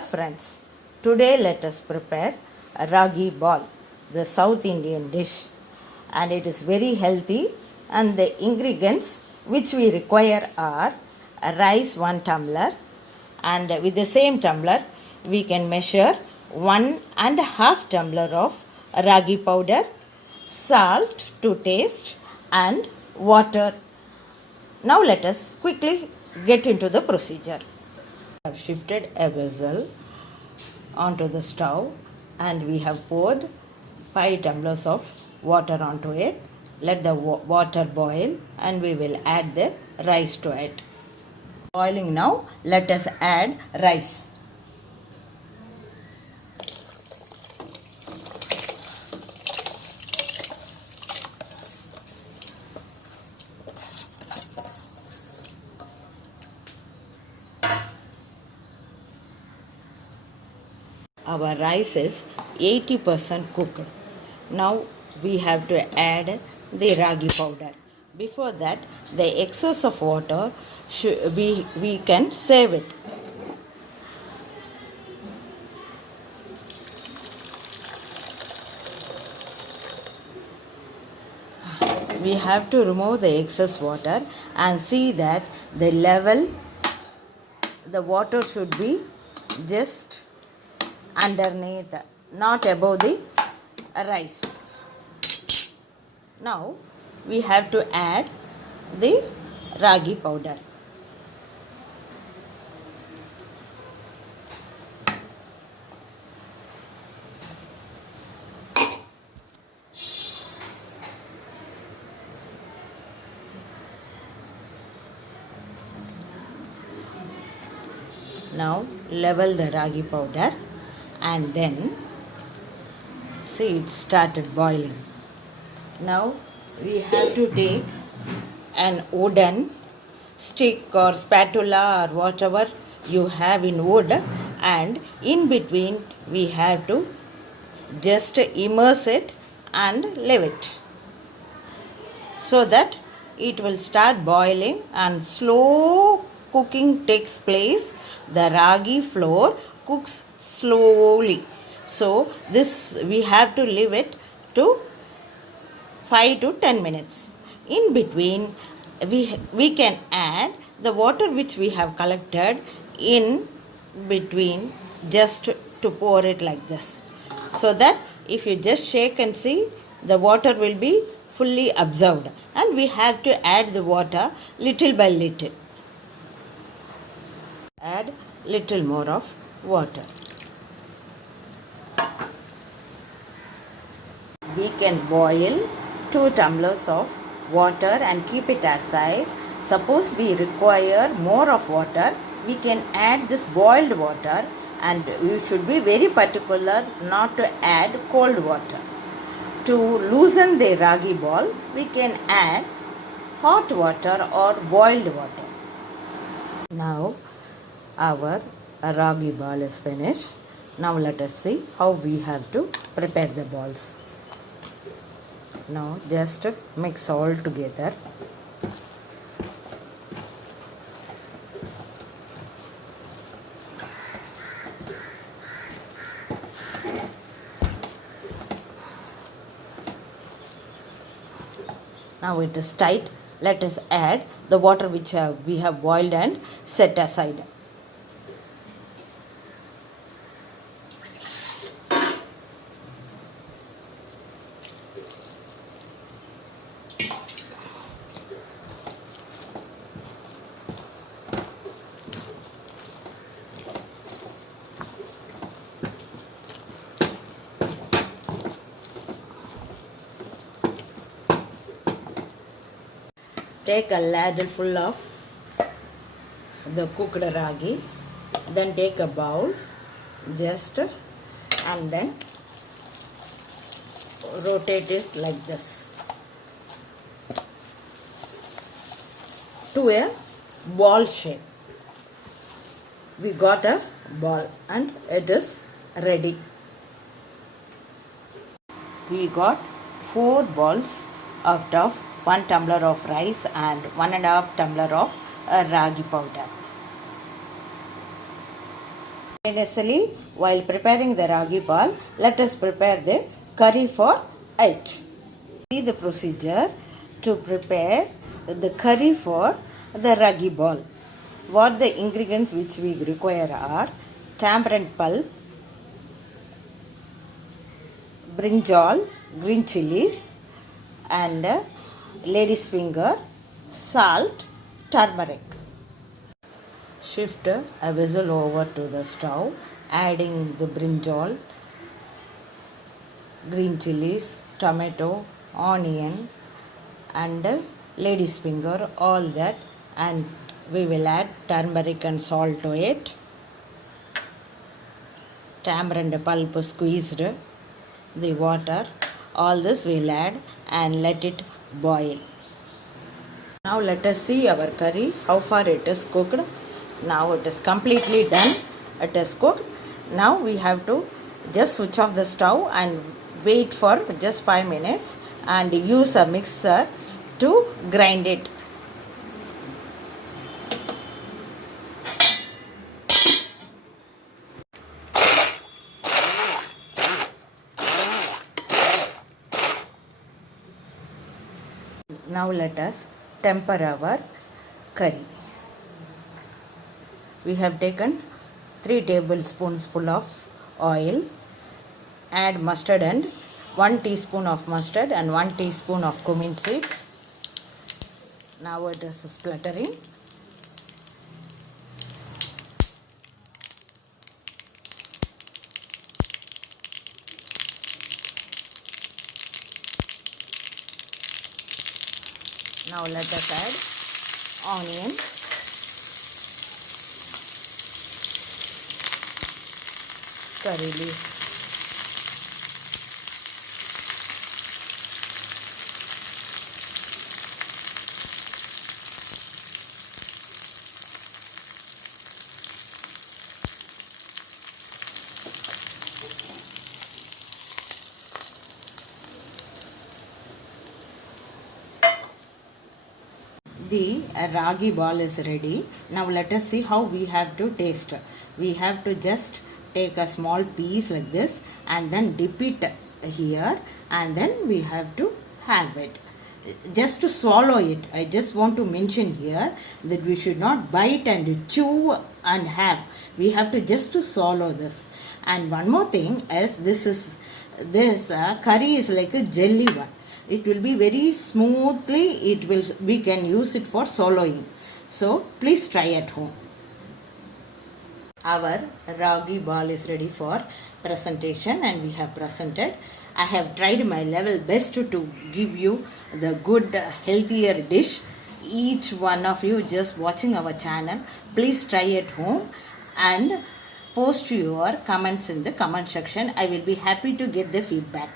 Hello friends, today let us prepare a ragi ball, the South Indian dish, and it is very healthy, and the ingredients which we require are rice 1 tumbler, and with the same tumbler we can measure 1.5 tumbler of ragi powder, salt to taste, and water. Now let us quickly get into the procedure. I have shifted a vessel onto the stove and we have poured 5 tumblers of water onto it. Let the water boil and we will add the rice to it. Boiling now, let us add rice. Our rice is 80% cooked. Now we have to add the ragi powder. Before that, the excess of water we can save it. We have to remove the excess water and see that the water should be just underneath, not above the rice. Now we have to add the ragi powder. Now level the ragi powder and then see it started boiling. Now we have to take an wooden stick or spatula or whatever you have in wood, and in between we have to just immerse it and leave it so that it will start boiling and slow cooking takes place. The ragi flour cooks slowly, so this we have to leave it to 5 to 10 minutes. In between we can add the water which we have collected in between, just to pour it like this, so that if you just shake and see, the water will be fully absorbed, and we have to add the water little by little. Add little more of water. We can boil 2 tumblers of water and keep it aside. Suppose we require more of water, we can add this boiled water, and you should be very particular not to add cold water. To loosen the ragi ball, we can add hot water or boiled water. Now our ragi ball is finished. Now let us see how we have to prepare the balls. Now just mix all together. Now it is tight. Let us add the water which we have boiled and set aside. Take a ladle full of the cooked ragi, then take a bowl, and then rotate it like this to a ball shape. We got a ball and it is ready. We got 4 balls out of 1 tumbler of rice and 1.5 tumbler of ragi powder. Initially, while preparing the ragi ball, let us prepare the curry for it. See the procedure to prepare the curry for the ragi ball. What the ingredients which we require are tamarind pulp, brinjal, green chilies, and lady's finger, salt, turmeric. Shift a vessel over to the stove, adding the brinjal, green chilies, tomato, onion, and lady's finger, all that, and we will add turmeric and salt to it. Tamarind pulp squeezed, the water, all this we'll add and let it boil. Now let us see our curry, how far it is cooked. Now it is completely done, it is cooked. Now we have to just switch off the stove and wait for just 5 minutes and use a mixer to grind it. Now let us temper our curry. We have taken 3 tablespoons full of oil. Add mustard and 1 teaspoon of mustard and 1 teaspoon of cumin seeds. Now it is spluttering. Now let us add onion, curry leaf, the ragi ball is ready. Now let us see how we have to taste. We have to just take a small piece like this and then dip it here and then we have to have it. Just to swallow it, I just want to mention here that we should not bite and chew and have. We have to just to swallow this. And one more thing is this curry is like a jelly one. It will be very smoothly, we can use it for swallowing. So please try at home. Our ragi ball is ready for presentation and we have presented. I have tried my level best to give you the good healthier dish. Each one of you just watching our channel, please try at home and post your comments in the comment section. I will be happy to get the feedback.